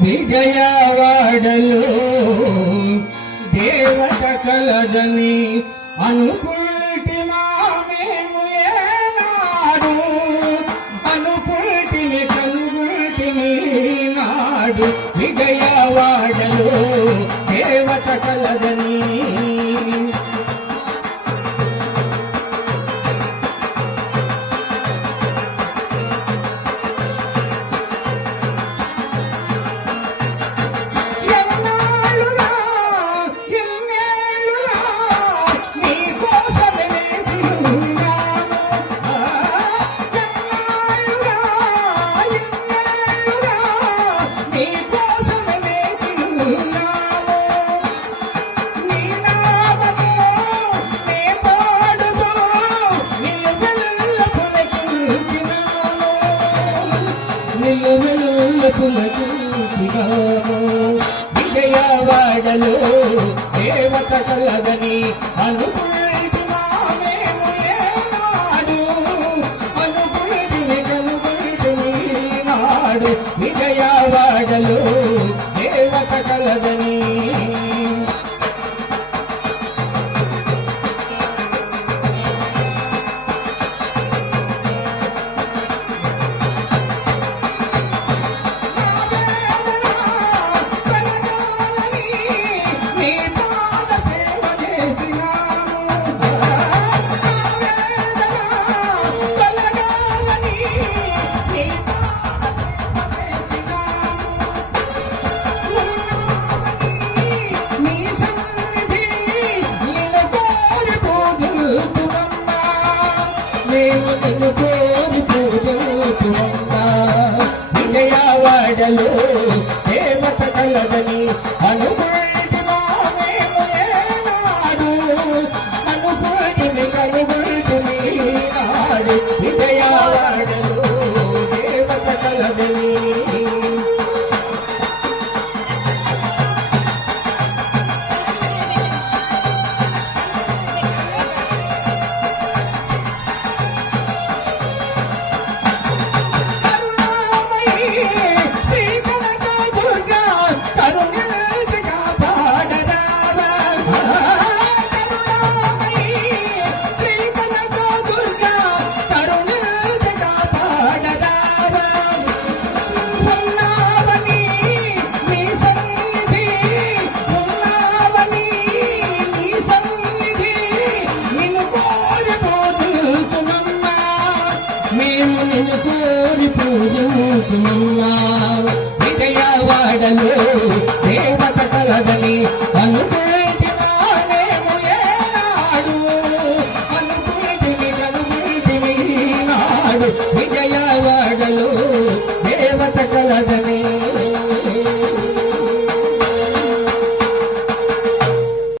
విజయవాడలో దేవత కలదని అనుకుంటి మేము ఏనాడు అనుకుంటిని కనుగుంటిని నాడు విజయవాడలో దేవత కలదని విజయవాడలో దేవత కలదని అనుకుంటున్నా మేము ఏనాడు అనుకుంటిని కనుకుంటిని నాడు విజయవాడలో దేవత కలదని విజయవాడలో దేవత కలదని అనుకుంటున్నా మేము ఏనాడు అనుకుంటిని కనుగొంటిని నాడు విజయవాడలో దేవత కలదని కోరి పూజుతున్నా విజయవాడలో దేవత కలదని అనుకుంటున్నా మేము ఏనాడు అనుకుంటిని కనుకుంటిని నాడు విజయవాడలో దేవత కలదని